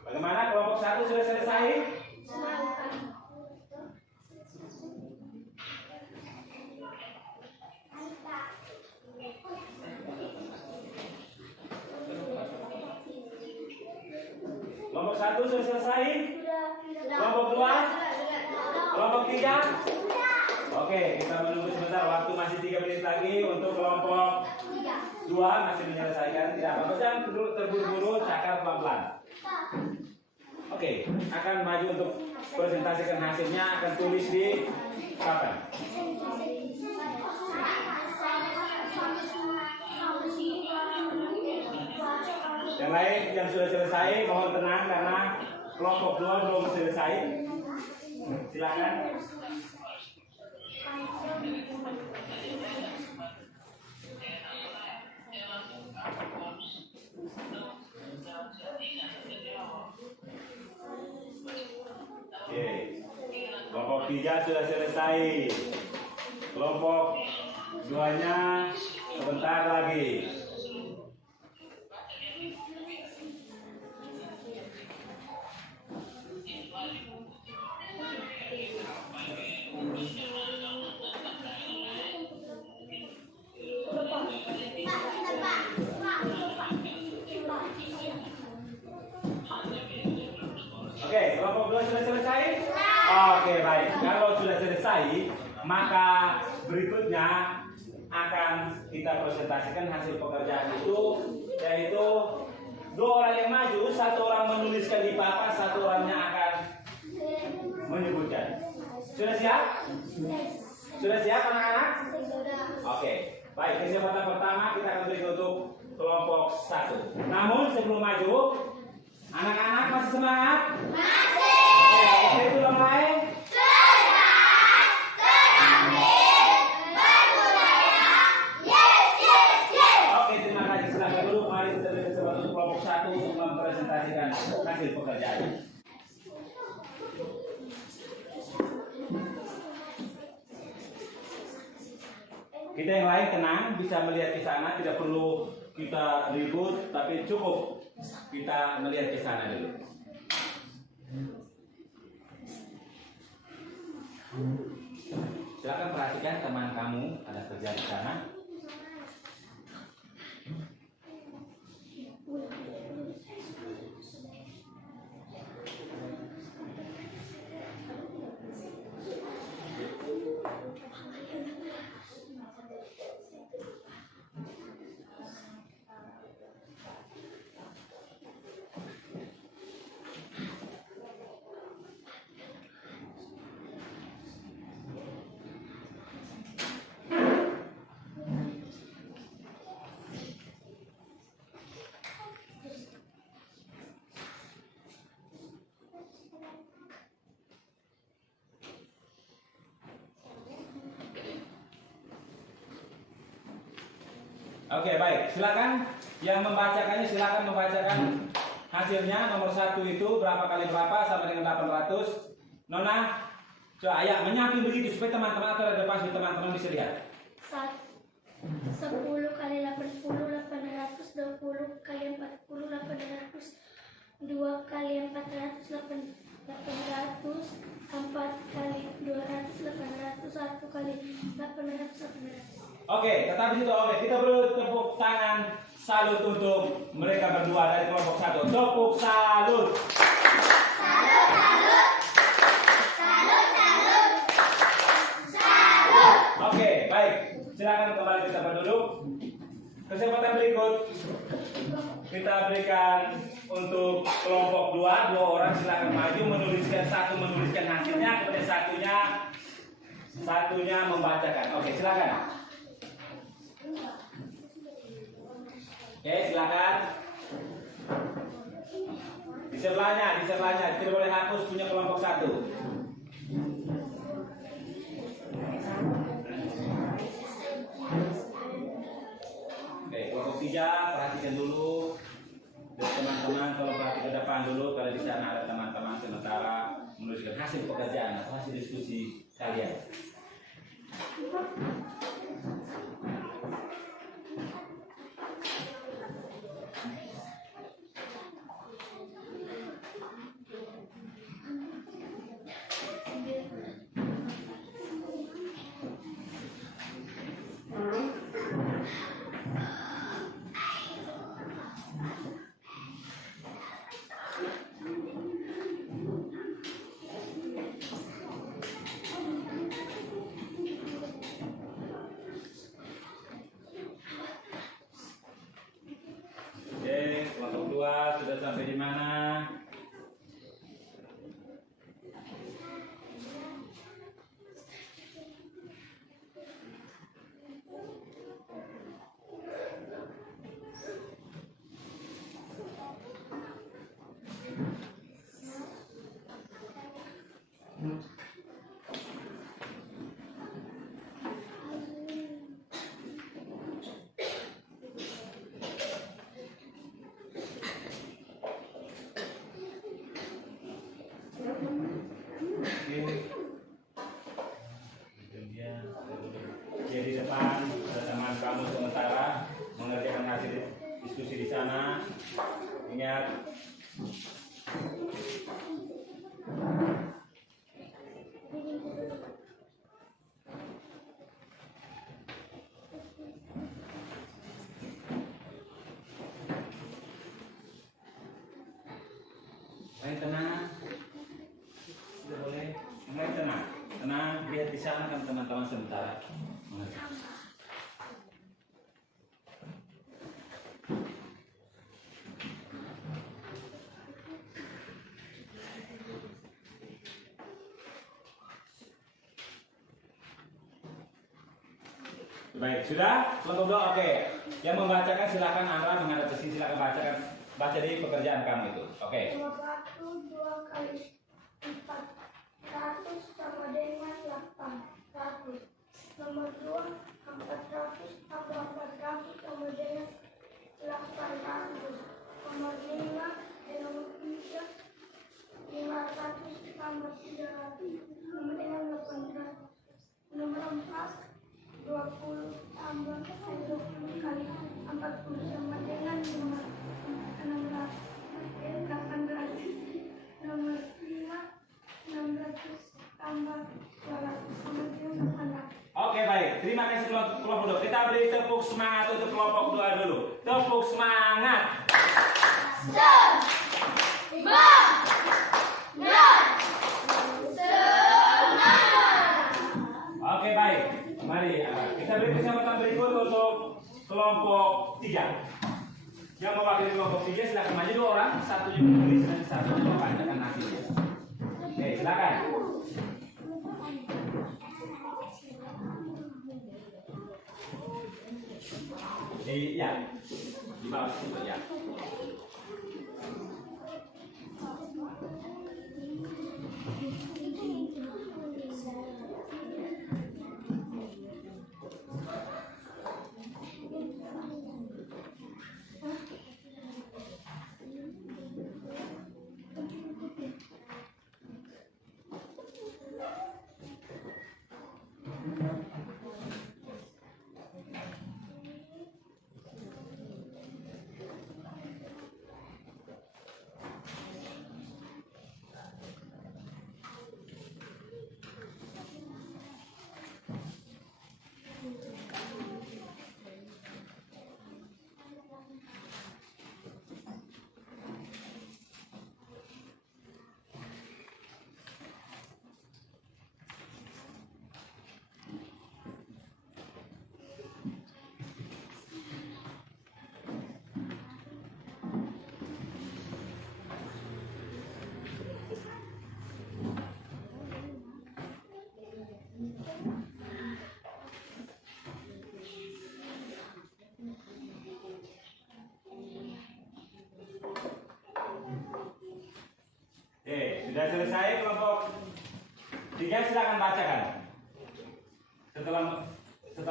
Bagaimana kelompok 1 sudah selesai? Kelompok 1 sudah selesai? Kelompok 2? Kelompok 3? Oke, kita menunggu sebentar, waktu masih 3 menit lagi untuk kelompok 2 masih menyelesaikan. Tidak apa-apa, jangan terburu-buru, cakap pelan-pelan. Oke, akan maju untuk presentasikan hasilnya, akan tulis di papan. Yang lain yang sudah selesai, mohon tenang karena kelompok 2 belum selesai. Silakan. Oke. Kelompok 3 sudah selesai. Kelompok 2-nya sebentar lagi. Oke, kelompok 2 sudah selesai? Oke, baik. Kalau sudah selesai, maka berikutnya akan kita presentasikan hasil pekerjaan itu, yaitu 2 orang yang maju, 1 orang menuliskan di papan, 1 orangnya akan menyebutkan. Sudah siap? Sudah siap anak-anak? Oke, baik. Kesempatan pertama kita akan beri untuk kelompok 1. Namun sebelum maju, anak-anak masih semangat? Masih. Oke, itu yang lain? Sehat, terampil, berbudaya. Yes, yes, yes. Oke, terima kasih. Silakan dulu. Mari kita beri kesempatan untuk kelompok 1 untuk mempresentasikan hasil pekerjaan. Kita yang lain tenang, bisa melihat ke sana, tidak perlu kita ribut, tapi cukup kita melihat ke sana dulu. Silakan perhatikan teman kamu ada kerja di sana. Oke, baik. Silakan yang membacakannya, silakan membacakan hasilnya. Nomor 1 itu berapa kali berapa sama dengan 800. Nona, coba ya menyatu begitu supaya teman-teman atau ada pas teman-teman bisa lihat. 10 kali 80 800, 20 kali 40 800, 2 kali 400 800, 4 kali 200 800, 1 kali 800 800. Oke, tetap di situ. Oke, kita beri tepuk tangan salut untuk mereka berdua dari kelompok 1. Tepuk salut. Oke, baik. Silakan kembali ke tempat duduk. Kesempatan berikut kita berikan untuk kelompok 2 orang silakan maju menuliskan hasilnya, kemudian satunya membacakan. Oke, silakan. Oke, silakan. Di sebelahnya, tidak boleh hapus punya kelompok 1. Oke, kelompok 3 perhatikan dulu. Dan teman-teman kalau perhatikan ke depan dulu, kalau di sana ada teman-teman sementara menuliskan hasil pekerjaan atau hasil diskusi kalian. Kelompok 2 sudah sampai di mana? Ya, di depan ada teman kamu sementara mengerjakan hasil diskusi di sana. Ingat, tenang, tidak boleh, tenang, lihat di sana kan teman-teman sementara. Baik, sudah? Kelompok 2, oke. Yang membacakan silakan Andra menghadap ke sini, silakan baca di pekerjaan kamu itu. Oke. Nomor 1 2 kali 400 sama dengan 800. Nomor 2 400 tambah 400 sama dengan 800. Nomor 5 nomor 3 500 tambah 300 sama dengan 800. Nomor 4 20 tambah 20 kali 40 sama dengan 600. Nomor 5 600 tambah 200 sama dengan 800. Oke, baik. Terima kasih kelompok 2. Kita beri tepuk semangat untuk kelompok 2 dulu. Tepuk semangat. Oke, baik. Mari kita beri kesempatan berikut untuk kelompok 3. Yang mewakili kelompok 3 silakan maju 2 orang, satunya menulis dan satunya membacakan hasilnya. Oke, silakan. Di bawah situ ya. selesai kelompok 3 silakan bacakan. Setelah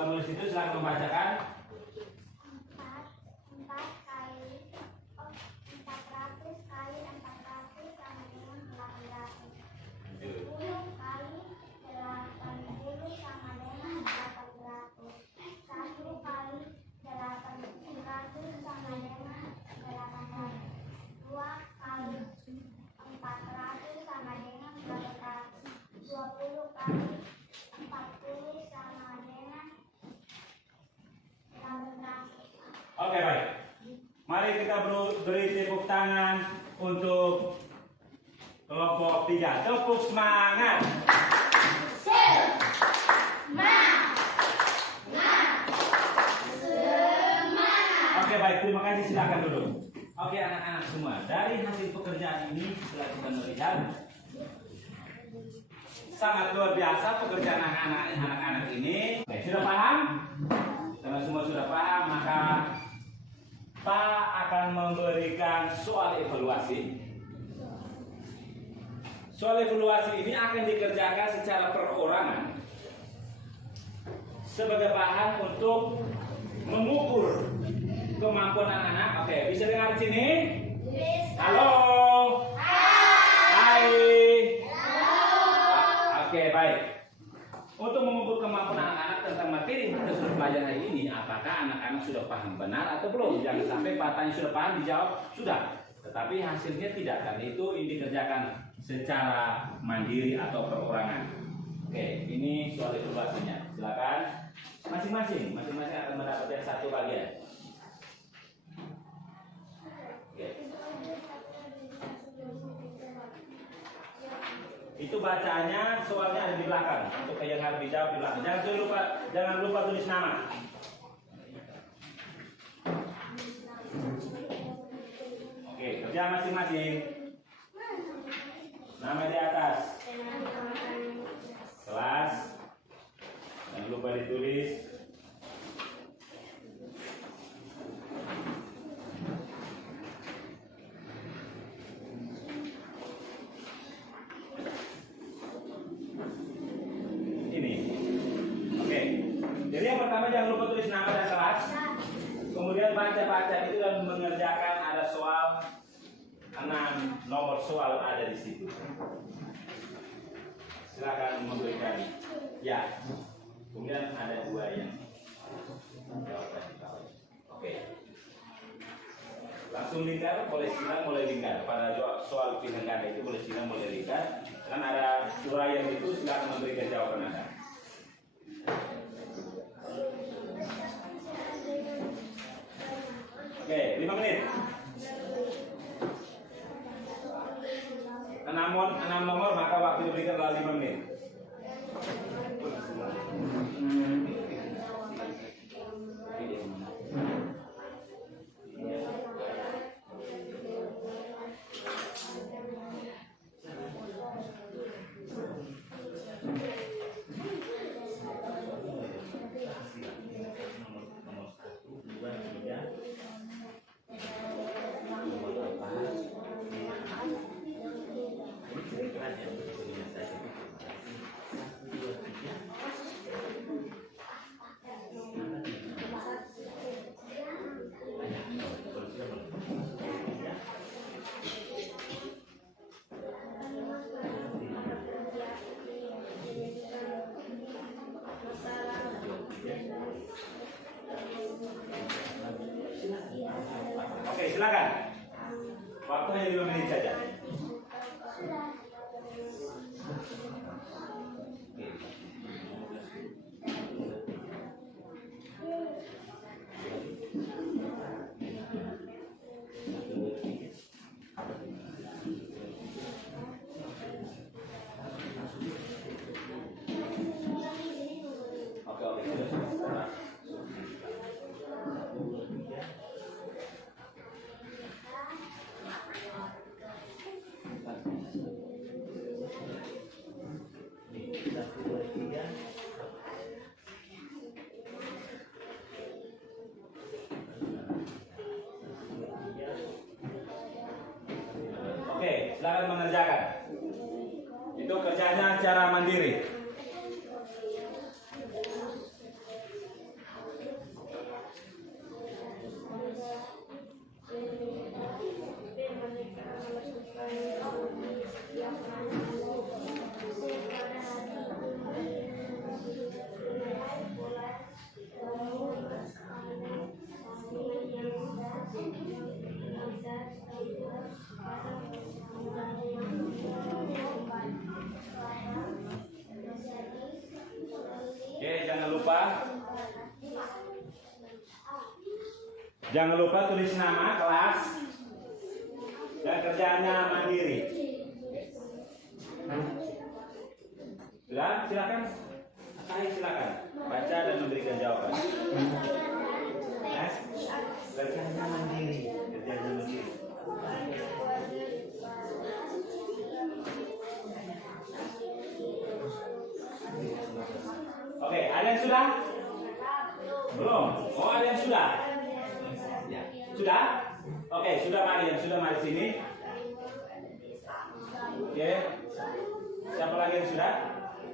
menulis itu silakan membacakan. 400 kali 400 sama dengan 800. 10 kali 80 sama dengan 800. 1 kali 800 sama dengan 800. 2 kali 400 sama dengan 400. 20 kali 40 sama dengan 800. Oke, baik. Mari kita beri tepuk tangan untuk kelompok 3. Tepuk semangat. Oke, baik. Terima kasih. Silakan duduk. Oke, anak-anak semua. Dari hasil pekerjaan ini setelah kita melihat sangat luar biasa pekerjaan anak-anak ini. Oke, sudah paham? Kalau semua sudah paham, maka Pak akan memberikan soal evaluasi. Soal evaluasi ini akan dikerjakan secara perorangan sebagai bahan untuk mengukur kemampuan anak-anak. Oke, bisa dengar di sini? Halo. Hai. Oke, baik. Untuk mengukur kemampuan anak-anak tentang materi yang kita sudah pelajari hari ini, apakah anak-anak sudah paham benar atau belum? Jangan sampai patahnya sudah paham dijawab sudah, tetapi hasilnya tidak, karena itu ini dikerjakan secara mandiri atau perorangan. Oke, ini soal evaluasinya. Silakan masing-masing akan mendapatkan 1 bagian. Oke. Itu bacaannya, soalnya ada di belakang. Untuk yang harus dijawab di belakang. Jangan lupa tulis nama. Oke, kerja masing-masing. Nama di atas. Kelas. Jangan lupa ditulis. Jadi yang pertama jangan lupa tulis nama dan kelas. Kemudian baca-baca itu dan mengerjakan, ada soal 6 nomor soal ada di situ. Silakan memberikan. Ya. Kemudian ada 2 yang jawaban di bawah. Oke. Langsung lingkar, boleh silang, boleh lingkar. Pada soal pilihan ganda itu boleh silang, boleh lingkar. Kan ada uraian itu, silakan memberikan jawaban Anda. Oke, 5 menit. 6 nomor, maka waktu diberikan adalah 5 menit. Oke, silakan. Waktunya 5 menit saja. Oke, silakan mengerjakan. lupa. Jangan lupa tulis nama kelas dan kerjaannya mandiri. Sudah, silakan. Silakan baca dan memberikan jawaban. Kerjaannya mandiri. Kerjaannya mandiri. Oke, ada yang sudah? Belum? Oh, ada yang sudah? Ya. Sudah? Oke, sudah mari sini. Oke. Siapa lagi yang sudah?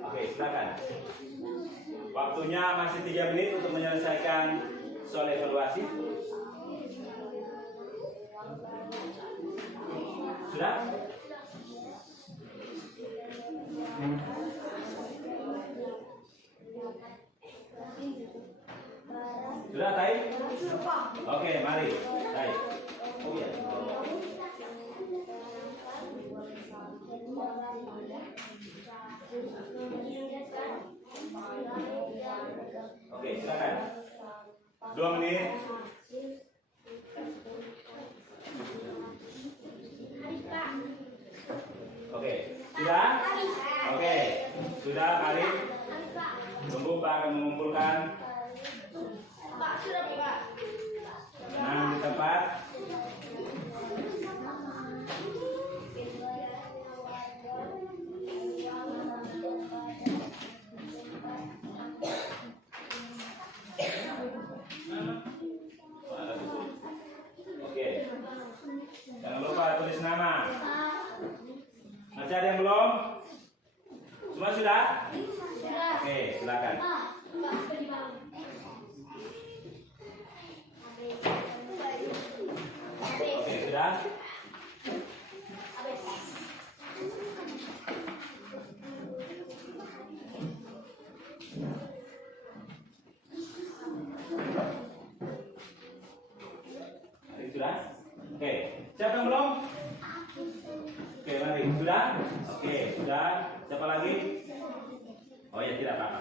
Oke, silakan. Waktunya masih 3 menit untuk menyelesaikan soal evaluasi. Sudah? Sudah, Tai? Oke, mari. Tai. Oh iya. Oke, silakan. 2 menit. Oke, sudah? Oke, sudah, mari. Tunggu Pak akan mengumpulkan. Tenang di tempat. Oke. Jangan lupa tulis nama. Masih ada yang belum? Semua sudah? Oke, silakan. Oke, sudah? Sudah? Oke, siapa yang belum? Oke, mari. Sudah? Oke, sudah. Siapa lagi? Oh ya, tidak apa-apa.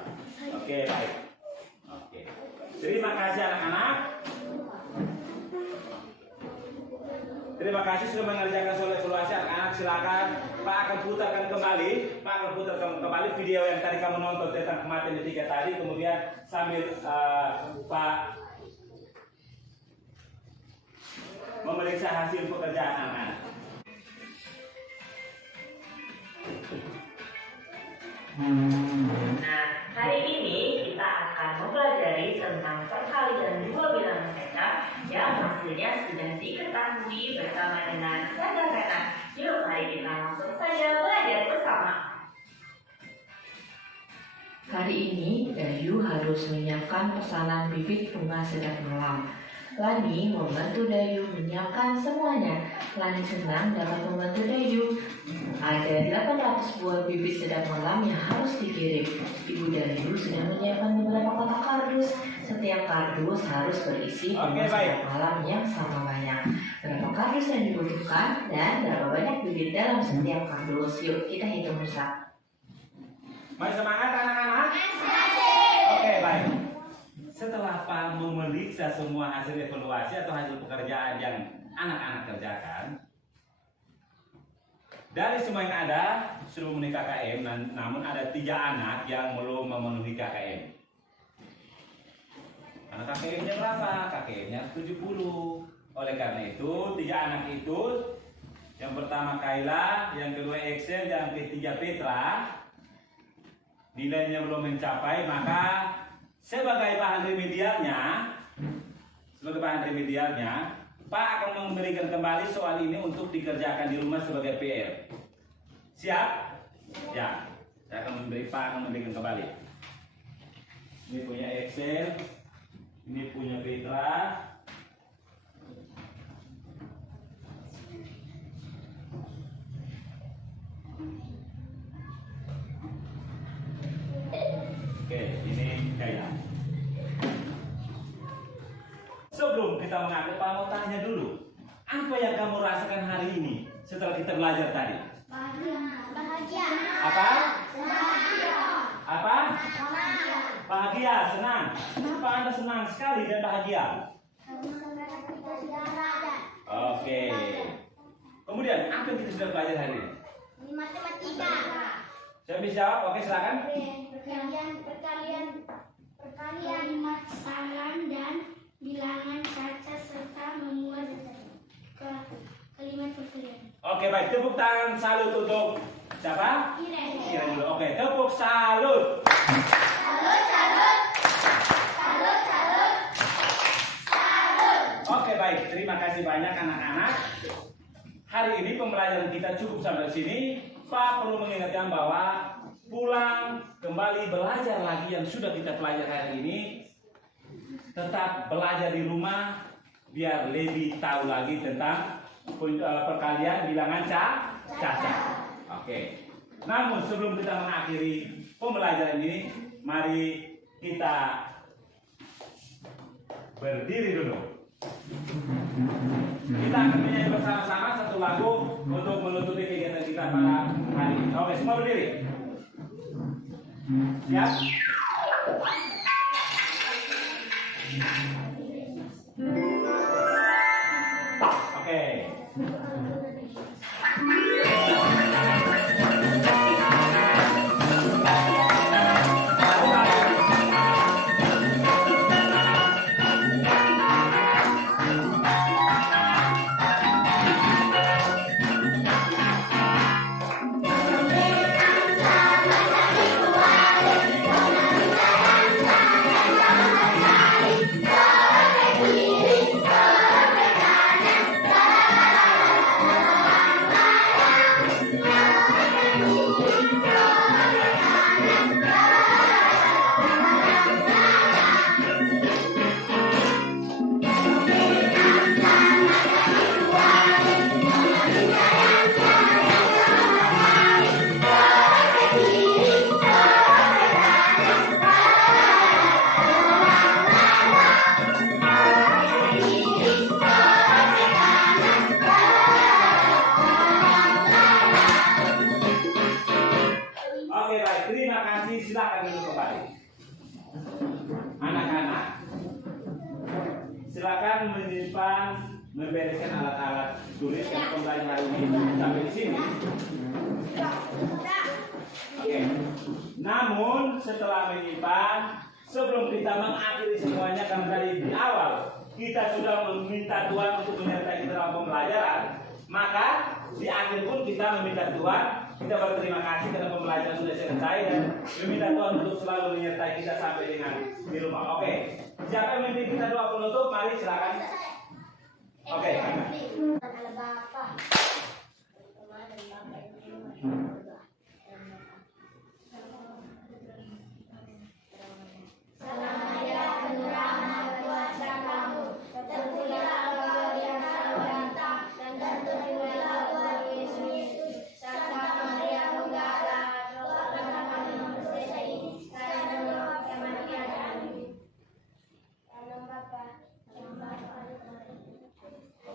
Oke, baik. Oke. Terima kasih anak-anak. Terima kasih sudah mengerjakan soal evaluasi. Anak-anak silakan. Pak akan putarkan kembali. Pak akan putarkan kembali video yang tadi kamu nonton tentang matematika tadi. Kemudian sambil Pak memeriksa hasil pekerjaan anak-anak. Nah, hari ini kita akan mempelajari tentang perkalian dua bilangan mereka yang hasilnya sudah diketahui bersama dengan kata-kata. Yuk, mari kita langsung saja belajar bersama. Hari ini, Dayu harus menyiapkan pesanan bibit bunga sedap malam. Lani membantu Dayu menyiapkan semuanya. Lani senang dapat membantu Dayu. Ada 800 buah bibit sedap malam yang harus dikirim. Ibu Dayu sudah menyiapkan beberapa kotak kardus. Setiap kardus harus berisi bunga sedap malam yang sama banyak. Berapa kardus yang dibutuhkan dan berapa banyak bibit dalam setiap kardus. Yuk kita hitung bersama. Mari semangat anak-anak. Oke, baik. Setelah Pak memeriksa semua hasil evaluasi atau hasil pekerjaan yang anak-anak kerjakan, dari semua yang ada sudah memenuhi KKM, namun ada 3 anak yang belum memenuhi KKM. Karena KKM-nya berapa? KKM-nya 70. Oleh karena itu, 3 anak itu, yang pertama Kayla, yang kedua Excel, yang ketiga Petra, nilainya belum mencapai, maka sebagai bahan remedialnya, Pak akan memberikan kembali soal ini untuk dikerjakan di rumah sebagai PR. Siap? Ya. Saya akan memberikan kembali. Ini punya Excel, ini punya Petra. Oke, ini Kayla. Sebelum kita mengaku, Pak mau tanya dulu, apa yang kamu rasakan hari ini setelah kita belajar tadi? Bahagia. Apa? Bahagia. Apa? Bahagia. Bahagia, senang. Kenapa Anda senang sekali dan bahagia? Karena kita sudah belajar. Oke. Kemudian apa yang kita sudah belajar hari ini? Ini matematika. Siapa bisa jawab? Oke, silakan. Perkalian masalah dan bilangan cacat serta memuat kalimat perkalian. Oke, baik. Tepuk tangan salut untuk siapa? Kira dulu. Oke, tepuk salut. Oke, baik. Terima kasih banyak anak-anak. Hari ini pembelajaran kita cukup sampai sini. Pak perlu mengingatkan bahwa pulang kembali belajar lagi yang sudah kita pelajari hari ini. Tetap belajar di rumah biar lebih tahu lagi tentang perkalian bilangan cacat. Oke. Namun sebelum kita mengakhiri pembelajaran ini, mari kita berdiri dulu. Kita akan menyanyi bersama-sama satu lagu untuk menutupi kegiatan kita pada hari ini. Oke, semua berdiri. Siap? Oke. Oke, baik. Terima kasih. Silakan duduk kembali. Anak-anak, silakan menyimpan, membereskan alat-alat tulis yang pembelajaran hari ini sampai di sini. Oke. Namun setelah menyimpan, sebelum kita mengakhiri semuanya, karena tadi di awal kita sudah meminta Tuhan untuk menyertai kita dalam pembelajaran, maka di akhir pun kita meminta Tuhan, kita berterima kasih karena pembelajaran sudah selesai dan meminta Tuhan untuk selalu menyertai kita sampai dengan di rumah. Oke. Siapa yang memimpin kita doa penutup? Mari silakan. Oke.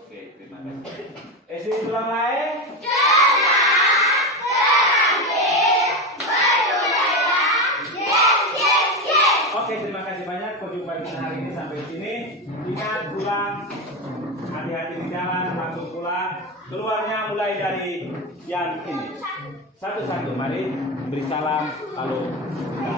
Oke, terima kasih. Esi tulang lain. Oke, terima kasih banyak perjumpaan kita hari ini sampai sini. Ingat pulang, hati-hati di jalan, langsung pulang. Keluarnya mulai dari yang ini. Satu-satu, mari beri salam, lalu kita.